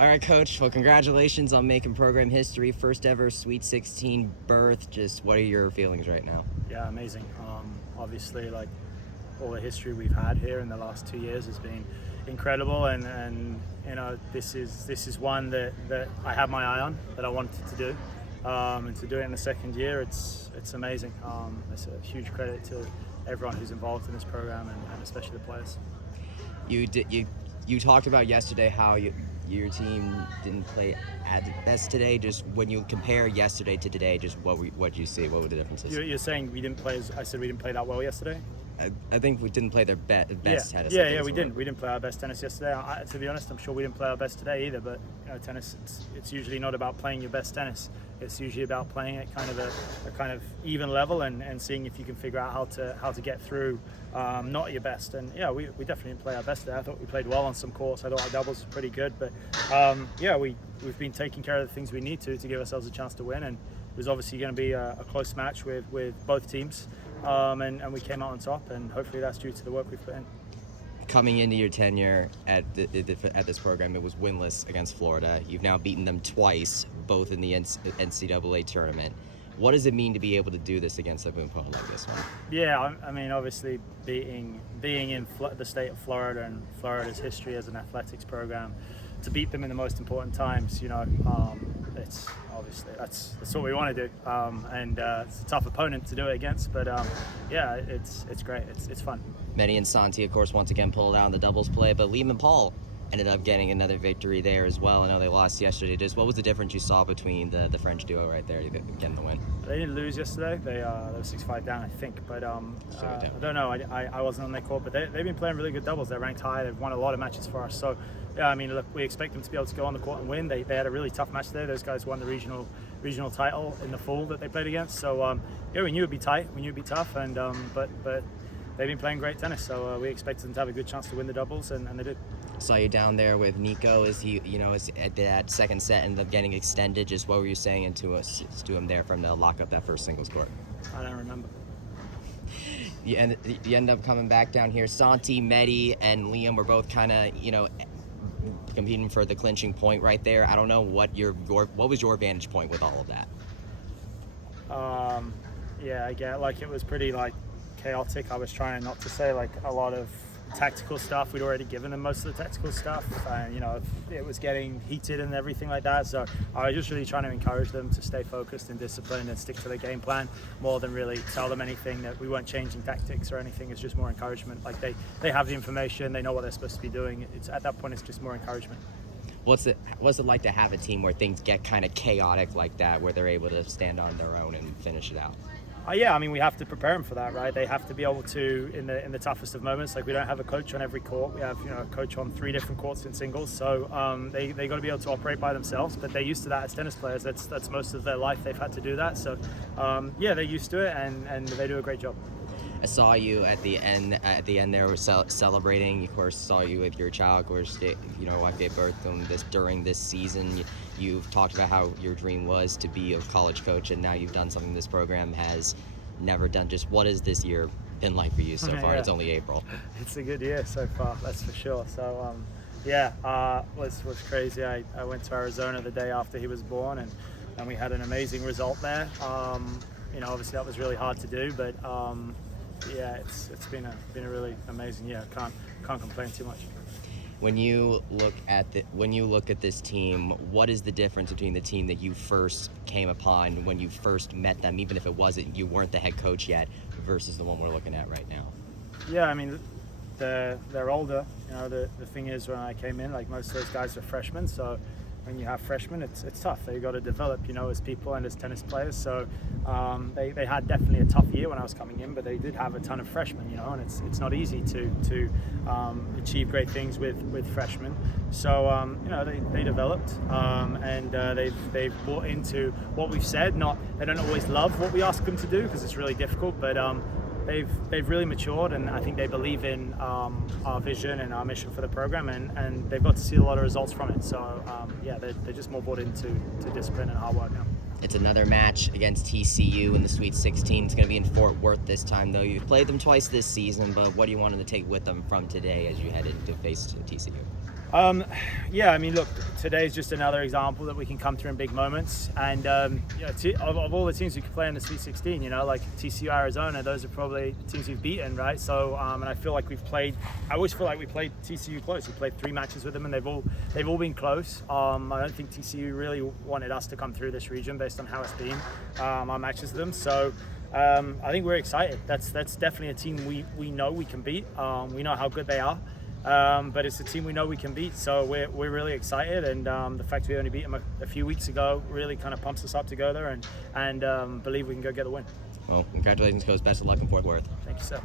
All right, Coach. Well, congratulations on making program history. First ever Sweet 16 berth. Just what are your feelings right now? Yeah, amazing. Obviously, like all the history we've had here in the last 2 years has been incredible, and you know this is one that I have my eye on, that I wanted to do, and to do it in the second year, it's amazing. It's a huge credit to everyone who's involved in this program, and especially the players. You talked about yesterday how your team didn't play at best today. Just when you compare yesterday to today, just what you see? What were the differences? You're saying we didn't play? I said we didn't play that well yesterday. I think we didn't play their best tennis. Yeah, we didn't. We didn't play our best tennis yesterday. To be honest, I'm sure we didn't play our best today either. But you know, tennis, it's usually not about playing your best tennis. It's usually about playing at kind of a kind of even level and seeing if you can figure out how to get through not your best. And yeah, we definitely didn't play our best today. I thought we played well on some courts. I thought our doubles was pretty good. But yeah, we've been taking care of the things we need to give ourselves a chance to win. And it was obviously going to be a close match with both teams. And we came out on top, and hopefully that's due to the work we've put in. Coming into your tenure at this program, it was winless against Florida. You've now beaten them twice, both in the NCAA tournament. What does it mean to be able to do this against a boom opponent like this one? Yeah, I mean, obviously being in the state of Florida and Florida's history as an athletics program, to beat them in the most important times, you know, it's obviously that's what we want to do, and it's a tough opponent to do it against, but yeah, it's great. It's fun. Mehdi and Santi, of course, once again pulled out in the doubles play, but Liam and Paul ended up getting another victory there as well. I know they lost yesterday. Just what was the difference you saw between the French duo right there getting the win? They didn't lose yesterday. They were 6-5 down, I think. But I don't know. I wasn't on their court, but they've been playing really good doubles. They're ranked high. They've won a lot of matches for us. So yeah, I mean, look, we expect them to be able to go on the court and win. They had a really tough match today. Those guys won the regional title in the fall that they played against. So yeah, we knew it'd be tight. We knew it'd be tough. And but they've been playing great tennis. So we expected them to have a good chance to win the doubles, and they did. Saw you down there with Nico. Is at that second set ended up getting extended? Just what were you saying to him there from the lock up that first singles court? I don't remember. You end up coming back down here. Santi, Mehdi, and Liam were both kind of competing for the clinching point right there. I don't know what was your vantage point with all of that? Yeah, I get it was pretty chaotic. I was trying not to say a lot of tactical stuff. We'd already given them most of the tactical stuff, and it was getting heated and everything like that. So I was just really trying to encourage them to stay focused and disciplined and stick to the game plan more than really tell them anything, that we weren't changing tactics or anything. It's just more encouragement. They have the information, they know what they're supposed to be doing. It's at that point, it's just more encouragement. What's it like to have a team where things get kind of chaotic like that, where they're able to stand on their own and finish it out? Yeah, I mean, we have to prepare them for that, right? They have to be able to, in the toughest of moments. We don't have a coach on every court. We have a coach on 3 different courts in singles. So they got to be able to operate by themselves. But they're used to that as tennis players. That's most of their life. They've had to do that. So yeah, they're used to it, and they do a great job. I saw you at the end there, were celebrating. Of course, saw you with your child. Of course, wife gave birth during this season. You've talked about how your dream was to be a college coach, and now you've done something this program has never done. Just what has this year been like for you so far? Yeah. It's only April. It's a good year so far, that's for sure. So yeah, was crazy. I went to Arizona the day after he was born, and we had an amazing result there. Obviously that was really hard to do, but yeah, it's been a really amazing year. Can't complain too much. When you look at this team, what is the difference between the team that you first came upon when you first met them, even if you weren't the head coach yet, versus the one we're looking at right now? Yeah, I mean, they're older. The thing is, when I came in, most of those guys are freshmen, so when you have freshmen, it's tough. They've got to develop, as people and as tennis players. So they had definitely a tough year when I was coming in, but they did have a ton of freshmen, and it's not easy to achieve great things with freshmen. So they developed, and they've bought into what we've said. They don't always love what we ask them to do because it's really difficult, but they've really matured, and I think they believe in our vision and our mission for the program, and they've got to see a lot of results from it. So yeah, they're just more bought into discipline and hard work now. It's another match against TCU in the Sweet 16. It's going to be in Fort Worth this time, though. You've played them twice this season, but what do you want to take with them from today as you head into face TCU? Yeah, I mean, look, today's just another example that we can come through in big moments. And of all the teams we could play in the Sweet 16, like TCU, Arizona, those are probably the teams we've beaten, right? So, and I feel like I always feel like we played TCU close. We played 3 matches with them, and they've all been close. I don't think TCU really wanted us to come through this region based on how it's been our matches with them. So. I think we're excited. That's definitely a team we know we can beat. We know how good they are. But it's a team we know we can beat, so we're really excited, and the fact we only beat them a few weeks ago really kind of pumps us up to go there and believe we can go get a win. Well, congratulations, Coach. Best of luck in Fort Worth. Thank you, sir.